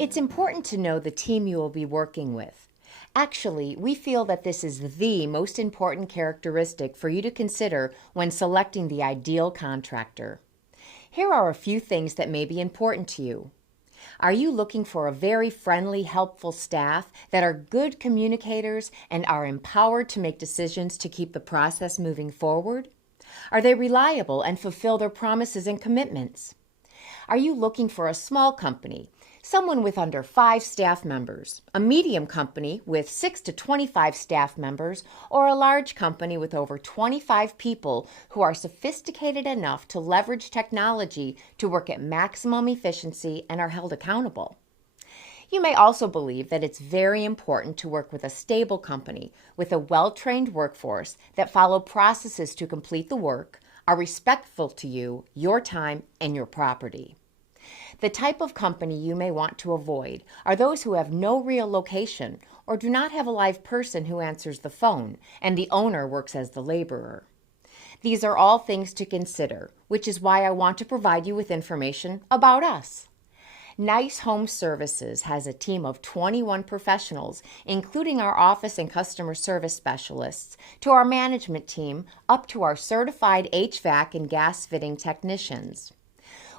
It's important to know the team you will be working with. Actually, we feel that this is the most important characteristic for you to consider when selecting the ideal contractor. Here are a few things that may be important to you. Are you looking for a very friendly, helpful staff that are good communicators and are empowered to make decisions to keep the process moving forward? Are they reliable and fulfill their promises and commitments? Are you looking for a small company, someone with under 5 staff members, a medium company with 6 to 25 staff members, or a large company with over 25 people who are sophisticated enough to leverage technology to work at maximum efficiency and are held accountable? You may also believe that it's very important to work with a stable company with a well-trained workforce that follow processes to complete the work, are respectful to you, your time, and your property. The type of company you may want to avoid are those who have no real location or do not have a live person who answers the phone and the owner works as the laborer. These are all things to consider, which is why I want to provide you with information about us. Nice Home Services has a team of 21 professionals, including our office and customer service specialists, to our management team, up to our certified HVAC and gas fitting technicians.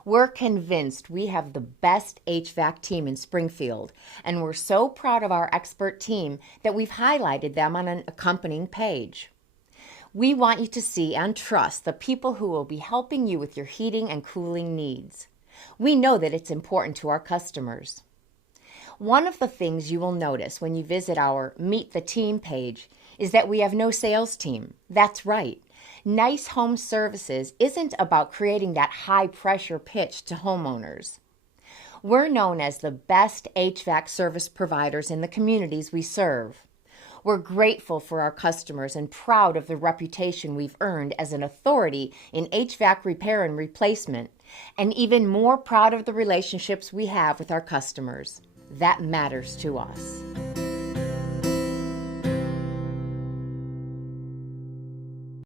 We're convinced we have the best HVAC team in Springfield, and we're so proud of our expert team that we've highlighted them on an accompanying page. We want you to see and trust the people who will be helping you with your heating and cooling needs. We know that it's important to our customers. One of the things you will notice when you visit our Meet the Team page is that we have no sales team. That's right. Nice Home Services isn't about creating that high-pressure pitch to homeowners. We're known as the best HVAC service providers in the communities we serve. We're grateful for our customers and proud of the reputation we've earned as an authority in HVAC repair and replacement, and even more proud of the relationships we have with our customers. That matters to us.